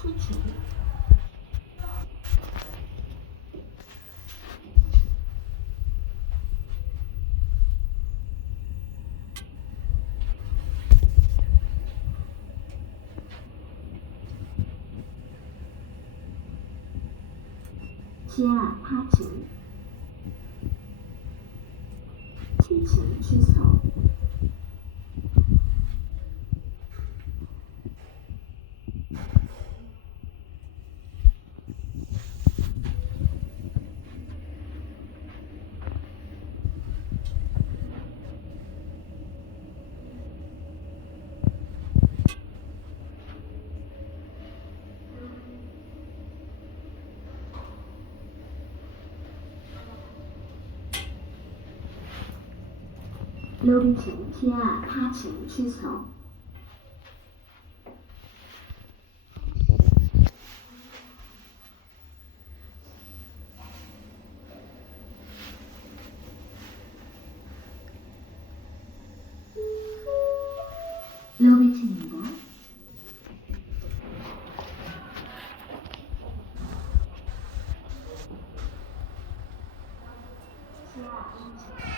七二他请，七层出售。ลงถึงเที่อวท่าฉิงชี่สองลงไปถบ้านเที่ย